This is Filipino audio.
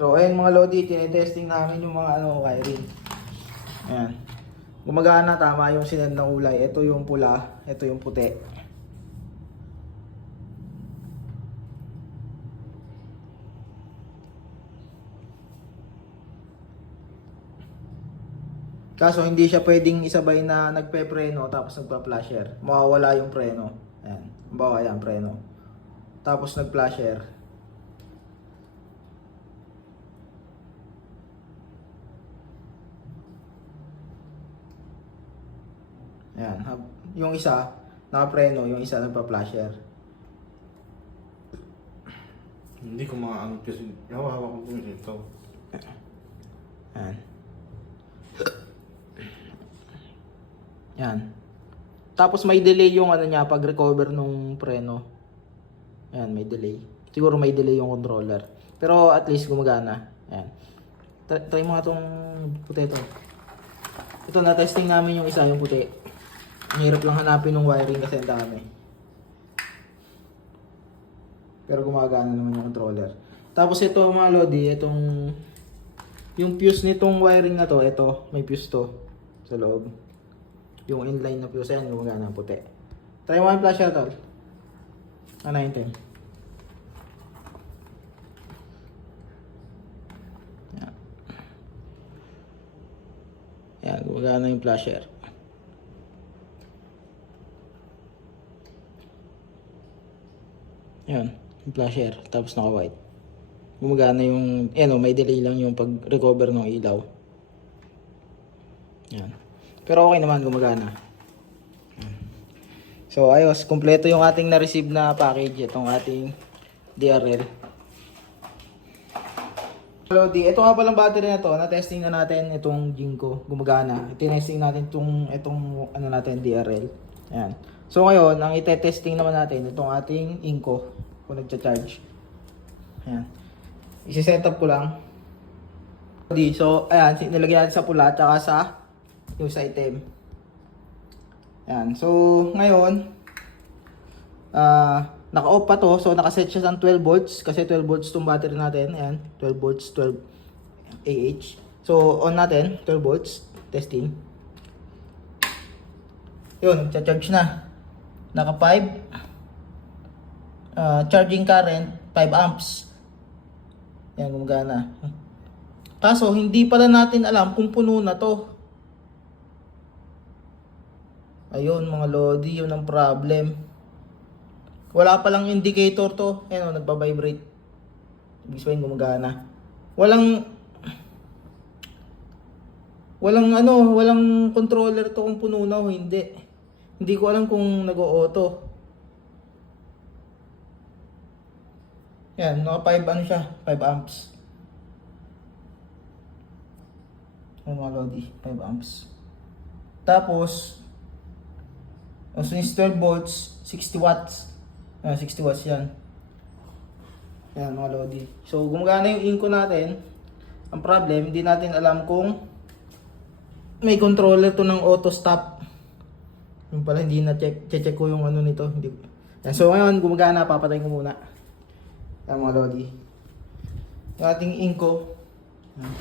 So ayun mga Lodi, tinetesting namin yung mga wiring. Ayan. Gumagana, tama yung sinend na kulay. Ito yung pula, ito yung puti. Kaso hindi siya pwedeng isabay na nagpe-preno tapos nagpa-flasher. Mawawala yung preno. Ayan. Bawa yan, preno. Tapos nag-flasher. Ayan. Yung isa, naka-preno. Yung isa nagpa-flasher. Hindi ko makaangat kasi hawak ko po ito. Ayan. Yan. Tapos may delay yung niya pag recover nung preno. Ayan, may delay. Siguro may delay yung controller. Pero at least gumagana. Ayan. Try mo nga itong puti ito. Ito na testing namin yung isa, yung puti. Ang hirap lang hanapin ng wiring kasi ang dami. Pero gumagana naman yung controller. Tapos ito mga Lodi, itong yung fuse nitong wiring na to, ito, may fuse to sa loob. Yung inline na fuse yan, gumagana ang puti. Try mo yung flasher tol. Ano yun, Tim? Yan. Yan, gumagana yung flasher. Yan, yung flasher. Tapos naka-white. Gumagana yung, may delay lang yung pag-recover ng ilaw. Yan. Pero okay naman, gumagana. So ayos, kumpleto yung ating na-receive na package, itong ating DRL. Hello, ito nga palang battery na to, na-testing na natin itong Jinko, gumagana. Tinesting natin itong DRL. Ayan. So ngayon, ang ite-testing naman natin itong ating Inco kung nagcha-charge. Ayan. I-set up ko lang. So ayan, nilagyan natin sa pula at sa yung sa item. Yan. So, ngayon, naka-off pa to. So, nakaset siya ng 12 volts. Kasi 12 volts itong battery natin. Ayan. 12 volts, 12 AH. So, on natin. 12 volts. Testing. Yun. Charge na. Naka 5. Charging current, 5 amps. Yan, gumagana. Kaso, hindi pala natin alam kung puno na to. Ayun mga Lodi, yun ang problem. Wala palang indicator to. Ayan o, nagpa-vibrate. Ibig sabihin gumagana. Walang controller to kung puno na o hindi. Hindi ko alam kung nag-o-auto. Yan, naka 5 5 amps. Ayan mga Lodi, 5 amps. Tapos so is 12 volts, 60 watts. 60 watts yan. Yan mga Lodi. So gumagana yung Inco natin. Ang problem, hindi natin alam kung may controller to ng auto stop. Yung pala hindi na check ko yung nito. Hindi. Yan. So ngayon gumagana, papatayin ko muna. Yan mga Lodi. Yung ating Inco. Yan.